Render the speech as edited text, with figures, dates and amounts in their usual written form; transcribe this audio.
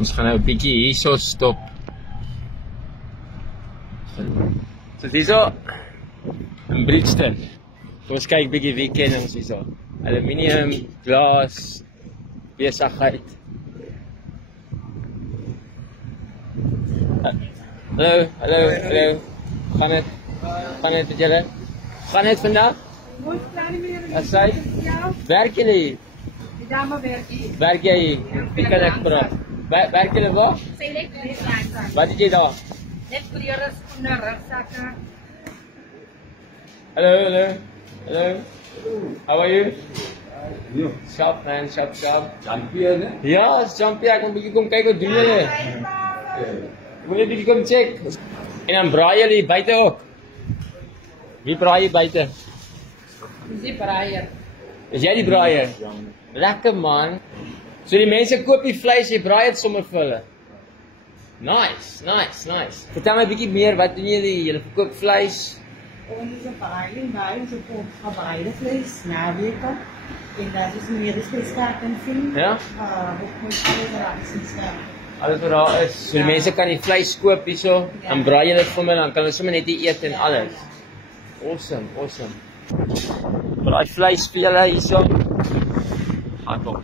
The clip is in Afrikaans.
Ons gaan nou 'n bietjie hierso stop. So hierso in Brixton. Kom ons kyk bietjie wie ken ons hierso. Aluminium, glas, besigheid. Hallo. Gaan het met julle? Gaan het vandag? Mooi klaar nie meer. Asai. Werk julle hier? Die dame werk hier. Werk jy hier? Wie kan ek praat? Werk julle waar? Sy lê net langs. Wat het jy daar? Net vir die skoene, rugsakke. Hello. How are you? Sharp man, sharp. Champion, né? Ja, Jean-Pierre, ek wil 'n bietjie kom kyk wat doen julle. Wil jy 'n bietjie kom check? En dan braai julle hier buite ook. Wie braai hier buite? Dis die braaier. Is jy die braaier? Lekker man. So die mense koop die vleis, jy braai dit sommer vir hulle. Nice. Vertel my 'n bietjie meer, wat doen julle? Julle verkoop vleis? Ons braaiing bij ons op gebraaide vlees, naweken. En dat is meer de vleeskaart en film. Ja? Ook met alle rassen. Alles wat daar is. So die mense kan die vleis koop hierso, dan braai jy dit vir hulle, dan kan hulle sommer net eet en alles. Awesome. Braai vleis vir julle hierso. Gaan op.